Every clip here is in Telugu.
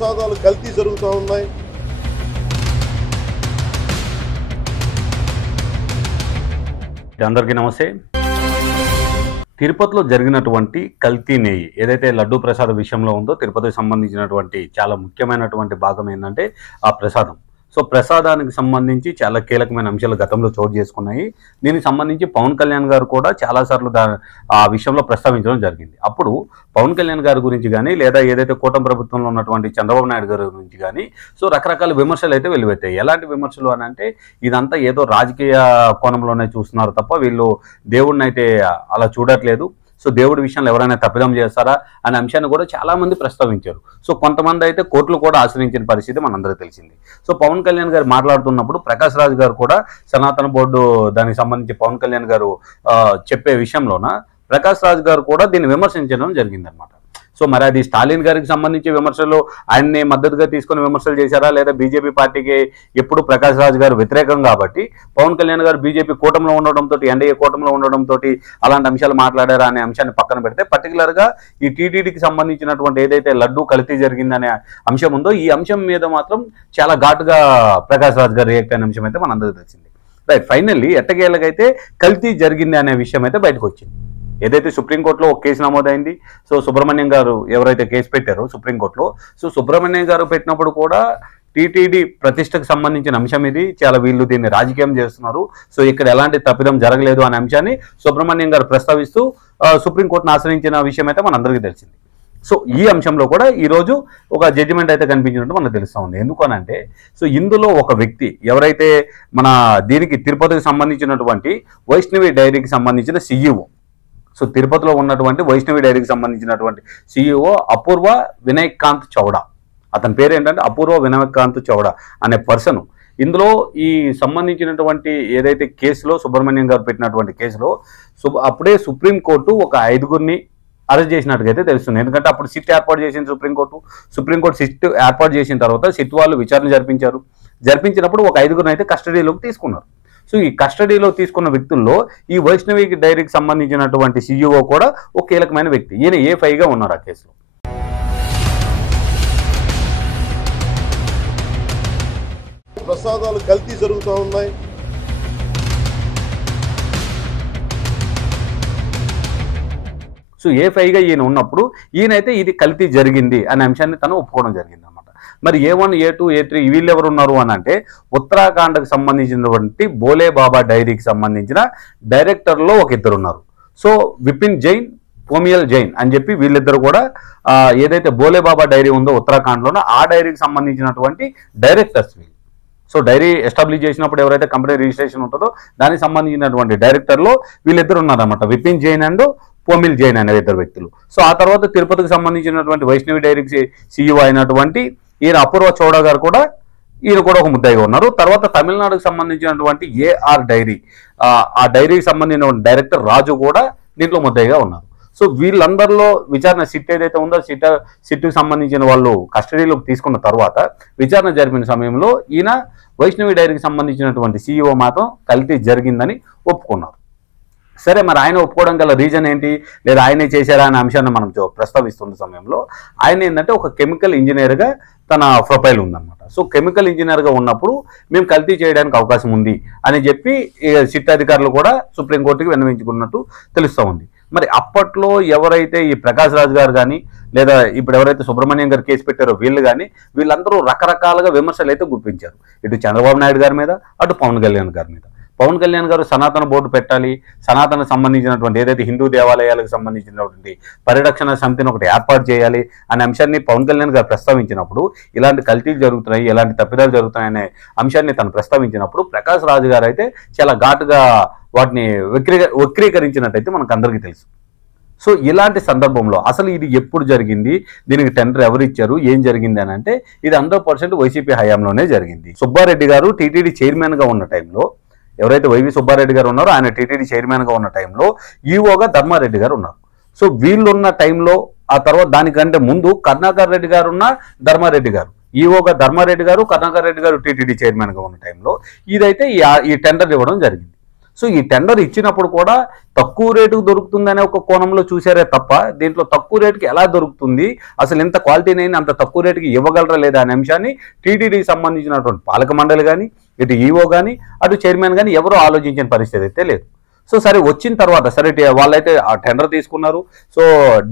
ప్రసాదాలు కల్తీ జరుగుతూ ఉన్నాయి. అందరికీ నమస్తే. తిరుపతిలో జరిగినటువంటి కల్తీ నెయ్యి ఏదైతే లడ్డూ ప్రసాదం విషయంలో ఉందో, తిరుపతికి సంబంధించినటువంటి చాలా ముఖ్యమైనటువంటి భాగం ఏంటంటే ఆ ప్రసాదం. సో ప్రసాదానికి సంబంధించి చాలా కీలకమైన అంశాలు గతంలో చోటు చేసుకున్నాయి. దీనికి సంబంధించి పవన్ కళ్యాణ్ గారు కూడా చాలాసార్లు ఆ విషయంలో ప్రస్తావించడం జరిగింది. అప్పుడు పవన్ కళ్యాణ్ గారి గురించి కానీ, లేదా ఏదైతే కూటమి ప్రభుత్వంలో ఉన్నటువంటి చంద్రబాబు నాయుడు గారి గురించి కానీ సో రకరకాల విమర్శలు అయితే వెలువెత్తాయి. ఎలాంటి విమర్శలు అని అంటే, ఇదంతా ఏదో రాజకీయ కోణంలోనే చూస్తున్నారు తప్ప వీళ్ళు దేవుడిని అయితే అలా చూడట్లేదు. సో దేవుడి విషయంలో ఎవరైనా తప్పిదం చేస్తారా అనే అంశాన్ని కూడా చాలామంది ప్రస్తావించారు. సో కొంతమంది అయితే కోర్టులు కూడా ఆశ్రయించిన పరిస్థితి మనందరికీ తెలిసింది. సో పవన్ కళ్యాణ్ గారు మాట్లాడుతున్నప్పుడు ప్రకాష్ రాజ్ గారు కూడా సనాతన బోర్డు దానికి సంబంధించి పవన్ కళ్యాణ్ గారు చెప్పే విషయంలోన ప్రకాష్ రాజ్ గారు కూడా దీన్ని విమర్శించడం జరిగిందనమాట. సో మరి అది స్టాలిన్ గారికి సంబంధించి విమర్శలు ఆయన్ని మద్దతుగా తీసుకుని విమర్శలు చేశారా, లేదా బీజేపీ పార్టీకి ఎప్పుడు ప్రకాష్ రాజ్ గారు వ్యతిరేకం కాబట్టి పవన్ కళ్యాణ్ గారు బీజేపీ కూటమిలో ఉండడంతో, ఎన్డీఏ కూటమిలో ఉండడంతో అలాంటి అంశాలు మాట్లాడారా అనే అంశాన్ని పక్కన పెడితే, పర్టికులర్గా ఈ టీటీడీకి సంబంధించినటువంటి ఏదైతే లడ్డూ కల్తీ జరిగిందనే అంశం ఉందో, ఈ అంశం మీద మాత్రం చాలా ఘాటుగా ప్రకాష్ రాజ్ గారు రియాక్ట్ అయిన అంశం అయితే మనందరికీ తెలిసింది. రైట్, ఫైనల్లీ ఎట్టకేళ్ళకైతే కల్తీ జరిగింది అనే విషయం అయితే బయటకు వచ్చింది. ఏదైతే సుప్రీంకోర్టులో ఒక కేసు నమోదైంది. సో సుబ్రహ్మణ్యం గారు ఎవరైతే కేసు పెట్టారో సుప్రీంకోర్టులో, సో సుబ్రహ్మణ్యం గారు పెట్టినప్పుడు కూడా టీటీడీ ప్రతిష్టకు సంబంధించిన అంశం ఇది, చాలా వీళ్ళు దీన్ని రాజకీయం చేస్తున్నారు, సో ఇక్కడ ఎలాంటి తప్పిదం జరగలేదు అనే అంశాన్ని సుబ్రహ్మణ్యం గారు ప్రస్తావిస్తూ సుప్రీంకోర్టును ఆశ్రయించిన విషయం అయితే మనందరికీ తెలిసింది. సో ఈ అంశంలో కూడా ఈరోజు ఒక జడ్జిమెంట్ అయితే కనిపించినట్టు మనకు తెలుస్తూ ఉంది. ఎందుకనంటే, సో ఇందులో ఒక వ్యక్తి ఎవరైతే మన దీనికి తిరుపతికి సంబంధించినటువంటి వైష్ణవి డైరీకి సంబంధించిన CEO, సో తిరుపతిలో ఉన్నటువంటి వైష్ణవి డైరీకి సంబంధించినటువంటి CEO అపూర్వ వినయకాంత్ చౌడా, అతని పేరు ఏంటంటే అపూర్వ వినయకాంత్ చౌడా అనే పర్సన్ ఇందులో ఈ సంబంధించినటువంటి ఏదైతే కేసులో సుబ్రహ్మణ్యం గారు పెట్టినటువంటి కేసులో అప్పుడే సుప్రీంకోర్టు ఒక 5గురిని అరెస్ట్ చేసినట్టుగా తెలుస్తుంది. ఎందుకంటే అప్పుడు సిట్ ఏర్పాటు చేసింది సుప్రీంకోర్టు సిట్ ఏర్పాటు చేసిన తర్వాత సిట్ వాళ్ళు విచారణ జరిపించినప్పుడు ఒక 5గురిని అయితే కస్టడీలోకి తీసుకున్నారు. సో ఈ కస్టడీలో తీసుకున్న వ్యక్తుల్లో ఈ వైష్ణవి డైరీకి సంబంధించినటువంటి CEO కూడా ఒక కీలకమైన వ్యక్తి. ఈయన A5గా ఉన్నారు ఆ కేసులో. ప్రసాదాలు కల్తీ జరుగుతూ ఉన్నాయి. సో A5గా ఈయన ఉన్నప్పుడు ఈయనైతే ఇది కల్తీ జరిగింది అనే అంశాన్ని తను ఒప్పుకోవడం జరిగింది అనమాట. మరి A1, A2, A3 వీళ్ళు ఎవరు ఉన్నారు అని అంటే, ఉత్తరాఖండ్కి సంబంధించినటువంటి బోలే బాబా డైరీకి సంబంధించిన డైరెక్టర్లో ఒక ఇద్దరు ఉన్నారు. సో విపిన్ జైన్, కోమియల్ జైన్ అని చెప్పి వీళ్ళిద్దరు కూడా ఏదైతే బోలే బాబా డైరీ ఉందో ఉత్తరాఖండ్లోనో ఆ డైరీకి సంబంధించినటువంటి డైరెక్టర్స్ వీళ్ళు. సో డైరీ ఎస్టాబ్లిష్ చేసినప్పుడు ఎవరైతే కంపెనీ రిజిస్ట్రేషన్ ఉంటుందో దానికి సంబంధించినటువంటి డైరెక్టర్లో వీళ్ళిద్దరు ఉన్నారన్నమాట, విపిన్ జైన్ అండ్ కోమిల్ జైన్ అనే ఇద్దరు వ్యక్తులు. సో ఆ తర్వాత తిరుపతికి సంబంధించినటువంటి వైష్ణవి డైరీకి CEO అయినటువంటి ఈయన అపూర్వ చౌడా గారు కూడా ఈయన కూడా ఒక ముద్దాయిగా ఉన్నారు. తర్వాత తమిళనాడుకు సంబంధించినటువంటి AR డైరీ, ఆ డైరీకి సంబంధించిన డైరెక్టర్ రాజు కూడా దీంట్లో ముద్దాయిగా ఉన్నారు. సో వీళ్ళందరిలో విచారణ సిట్ ఏదైతే ఉందో సిట్కి సంబంధించిన వాళ్ళు కస్టడీలోకి తీసుకున్న తర్వాత విచారణ జరిపిన సమయంలో ఈయన వైష్ణవి డైరీకి సంబంధించినటువంటి CEO మాత్రం కల్తీ జరిగిందని ఒప్పుకున్నారు. సరే, మరి ఆయన ఒప్పుకోవడం గల రీజన్ ఏంటి, లేదా ఆయనే చేశారా అనే అంశాన్ని మనం ప్రస్తావిస్తున్న సమయంలో ఆయన ఏంటంటే ఒక కెమికల్ ఇంజనీర్గా తన ప్రొఫైల్ ఉందన్నమాట. సో కెమికల్ ఇంజనీర్గా ఉన్నప్పుడు మేము కల్తీ చేయడానికి అవకాశం ఉంది అని చెప్పి సిట్ అధికారులు కూడా సుప్రీంకోర్టుకి విన్నవించుకున్నట్టు తెలుస్తూ ఉంది. మరి అప్పట్లో ఎవరైతే ఈ ప్రకాష్ రాజ్ గారు కానీ, లేదా ఇప్పుడు ఎవరైతే సుబ్రహ్మణ్యం గారు కేసు పెట్టారో వీళ్ళు కానీ, వీళ్ళందరూ రకరకాలుగా విమర్శలు అయితే గుప్పించారు. ఇటు చంద్రబాబు నాయుడు గారి మీద, అటు పవన్ కళ్యాణ్ గారి మీద. పవన్ కళ్యాణ్ గారు సనాతన బోర్డు పెట్టాలి, సనాతన సంబంధించినటువంటి ఏదైతే హిందూ దేవాలయాలకు సంబంధించినటువంటి పరిరక్షణ సమితిని ఒకటి ఏర్పాటు చేయాలి అనే అంశాన్ని పవన్ కళ్యాణ్ గారు ప్రస్తావించినప్పుడు, ఇలాంటి కల్తీలు జరుగుతున్నాయి, ఇలాంటి తప్పిదాలు జరుగుతున్నాయనే అంశాన్ని తను ప్రస్తావించినప్పుడు ప్రకాష్ రాజ్ గారు అయితే చాలా ఘాటుగా వాటిని వక్రీకరించినట్టయితే మనకు అందరికీ తెలుసు. సో ఇలాంటి సందర్భంలో అసలు ఇది ఎప్పుడు జరిగింది, దీనికి టెండర్ ఎవరు ఇచ్చారు, ఏం జరిగింది అని అంటే, ఇది 100% వైసీపీ హయాంలోనే జరిగింది. సుబ్బారెడ్డి గారు టీటీడీ చైర్మన్గా ఉన్న టైంలో, ఎవరైతే వైవి సుబ్బారెడ్డి గారు ఉన్నారో ఆయన టీటీడీ చైర్మన్గా ఉన్న టైంలో ఈఓగా ధర్మారెడ్డి గారు ఉన్నారు. సో వీళ్ళున్న టైంలో, ఆ తర్వాత దానికంటే ముందు కరుణాకర్ రెడ్డి గారు ఉన్న ధర్మారెడ్డి గారు, ఈఓగా ధర్మారెడ్డి గారు, కరుణాకర్ రెడ్డి గారు టీటీడీ చైర్మన్గా ఉన్న టైంలో ఇదైతే ఈ టెండర్ ఇవ్వడం జరిగింది. సో ఈ టెండర్ ఇచ్చినప్పుడు కూడా తక్కువ రేటుకు దొరుకుతుందనే ఒక కోణంలో చూసారే తప్ప దీంట్లో తక్కువ రేటుకి ఎలా దొరుకుతుంది, అసలు ఇంత క్వాలిటీ లేని అంత తక్కువ రేటుకి ఇవ్వగలరా లేదా అనే అంశాన్ని టీటీడీకి సంబంధించినటువంటి పాలక మండలి కానీ, ఇటు ఈఓ కానీ, అటు చైర్మన్ కానీ ఎవరూ ఆలోచించిన పరిస్థితి అయితే లేదు. సో సరే వచ్చిన తర్వాత సరే వాళ్ళైతే ఆ టెండర్ తీసుకున్నారు. సో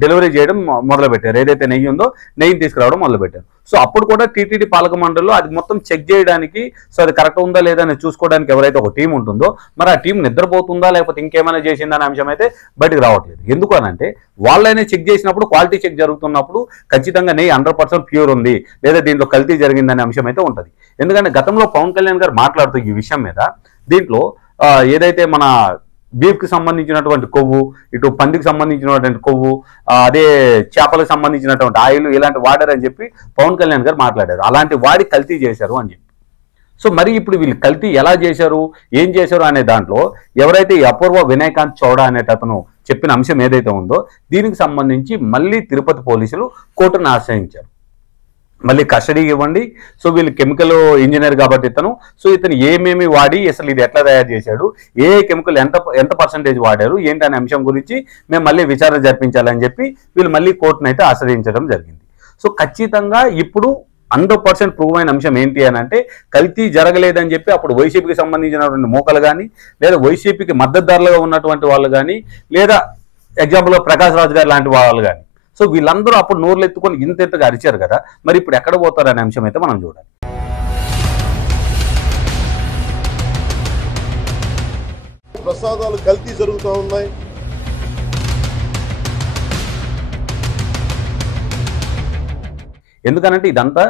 డెలివరీ చేయడం మొదలుపెట్టారు. ఏదైతే నెయ్యి ఉందో నెయ్యిని తీసుకురావడం మొదలుపెట్టారు. సో అప్పుడు కూడా టీటీడీ పాలక మండలిలో అది మొత్తం చెక్ చేయడానికి, సో అది కరెక్ట్ ఉందా లేదా అని చూసుకోవడానికి ఎవరైతే ఒక టీం ఉంటుందో మరి ఆ టీం నిద్రపోతుందా లేకపోతే ఇంకేమైనా చేసిందనే అంశం అయితే బయటకు రావట్లేదు. ఎందుకు అనంటే వాళ్ళైనా చెక్ చేసినప్పుడు క్వాలిటీ చెక్ జరుగుతున్నప్పుడు ఖచ్చితంగా నెయ్యి 100% ప్యూర్ ఉంది లేదా దీంట్లో కల్తీ జరిగిందనే అంశం అయితే ఉంటుంది. ఎందుకంటే గతంలో పవన్ కళ్యాణ్ గారు మాట్లాడుతూ ఈ విషయం మీద దీంట్లో ఏదైతే మన బీఫ్కి సంబంధించినటువంటి కొవ్వు, ఇటు పందికి సంబంధించినటువంటి కొవ్వు, అదే చేపలకు సంబంధించినటువంటి ఆయిల్ ఇలాంటి వాడారని చెప్పి పవన్ కళ్యాణ్ గారు మాట్లాడారు. అలాంటి వాడి కల్తీ చేశారు అని చెప్పి. సో మరి ఇప్పుడు వీళ్ళు కల్తీ ఎలా చేశారు, ఏం చేశారు అనే దాంట్లో ఎవరైతే ఈ అపూర్వ వినయకాంత్ చౌడా అనేటతను చెప్పిన అంశం ఏదైతే ఉందో దీనికి సంబంధించి మళ్ళీ తిరుపతి పోలీసులు కోర్టును ఆశ్రయించారు. మళ్ళీ కస్టడీకి ఇవ్వండి. సో వీళ్ళు కెమికల్ ఇంజనీర్ కాబట్టి ఇతను ఏమేమి వాడి అసలు ఇది ఎట్లా తయారు చేశాడు, ఏ కెమికల్ ఎంత పర్సంటేజ్ వాడారు ఏంటి అనే అంశం గురించి మేము మళ్ళీ విచారణ జరిపించాలని చెప్పి వీళ్ళు మళ్ళీ కోర్టును అయితే ఆశ్రయించడం జరిగింది. సో ఖచ్చితంగా ఇప్పుడు 100% ప్రూవ్ అయిన అంశం ఏంటి అని అంటే కల్తీ జరగలేదని చెప్పి అప్పుడు వైసీపీకి సంబంధించినటువంటి మోకలు కానీ, లేదా వైసీపీకి మద్దతుదారులుగా ఉన్నటువంటి వాళ్ళు కానీ, లేదా ఎగ్జాంపుల్గా ప్రకాష్ రాజు గారు లాంటి వాళ్ళు కానీ, సో వీళ్ళందరూ అప్పుడు నోర్లు ఎత్తుకొని ఇంతగా అరిచారు కదా, మరి ఇప్పుడు ఎక్కడ పోతారు అనే అంశం అయితే మనం చూడాలి. ప్రసాదాలు కల్తీ జరుగుతూ ఉన్నాయి. ఎందుకనంటే ఇదంతా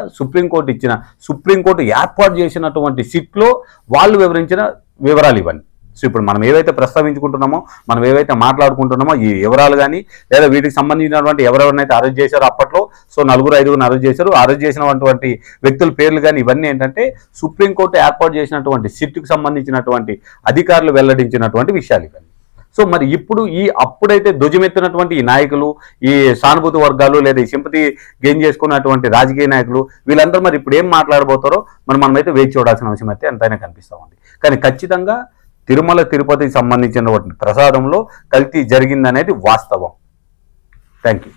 సుప్రీంకోర్టు ఏర్పాటు చేసినటువంటి సిట్లో వాళ్ళు వివరించిన వివరాలు ఇవన్నీ. సో ఇప్పుడు మనం ఏవైతే ప్రస్తావించుకుంటున్నామో, మనం ఏవైతే మాట్లాడుకుంటున్నామో ఈ వివరాలు కానీ, లేదా వీటికి సంబంధించినటువంటి ఎవరెవరినైతే అరెస్ట్ చేశారో అప్పట్లో, సో 4-5 అరెస్ట్ చేశారు. అరెస్ట్ చేసినటువంటి వ్యక్తుల పేర్లు కానీ ఇవన్నీ ఏంటంటే సుప్రీంకోర్టు ఏర్పాటు చేసినటువంటి సిట్కి సంబంధించినటువంటి అధికారులు వెల్లడించినటువంటి విషయాలు ఇవన్నీ. సో మరి ఇప్పుడు అప్పుడైతే ధ్వజమెత్తినటువంటి ఈ నాయకులు, ఈ సానుభూతి వర్గాలు, లేదా ఈ సింపతి గెయిన్ చేసుకున్నటువంటి రాజకీయ నాయకులు వీళ్ళందరూ మరి ఇప్పుడు ఏం మాట్లాడబోతారో మనమైతే వేచి చూడాల్సిన అంశం అయితే ఎంతైనా కనిపిస్తూ ఉంది. కానీ ఖచ్చితంగా తిరుమల తిరుపతికి సంబంధించినటువంటి ప్రసాదంలో కల్తీ జరిగిందనేది వాస్తవం. Thank you.